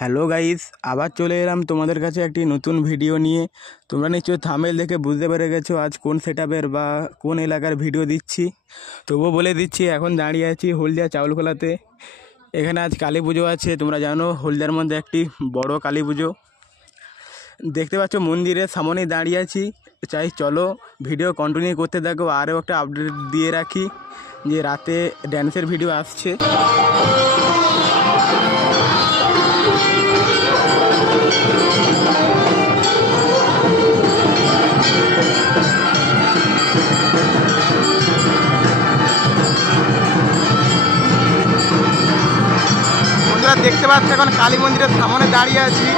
Hello guys, আবার চলে এলাম তোমাদের কাছে একটি নতুন ভিডিও নিয়ে। তোমরা নিশ্চয়ই থাম্বনেল দেখে বুঝতে পেরে গেছো আজ কোন সেটআপের বা কোন এলাকার ভিডিও দিচ্ছি। তবুও বলে দিচ্ছি, এখন দাঁড়িয়ে আছি হলদিয়া চাউলখোলাতে। এখানে আজ কালী পুজো আছে। তোমরা জানো হলদিয়ার মধ্যে একটি বড় কালী পুজো। দেখতে পাচ্ছ মন্দিরের সামনেই দাঁড়িয়ে আছি। চাই চলো ভিডিও কন্টিনিউ করতে থাকো। আরও একটা আপডেট দিয়ে রাখি যে রাতে ড্যান্সের ভিডিও আসছে। দেখতে পাচ্ছ এখন কালী মন্দিরের সামনে দাঁড়িয়ে আছি।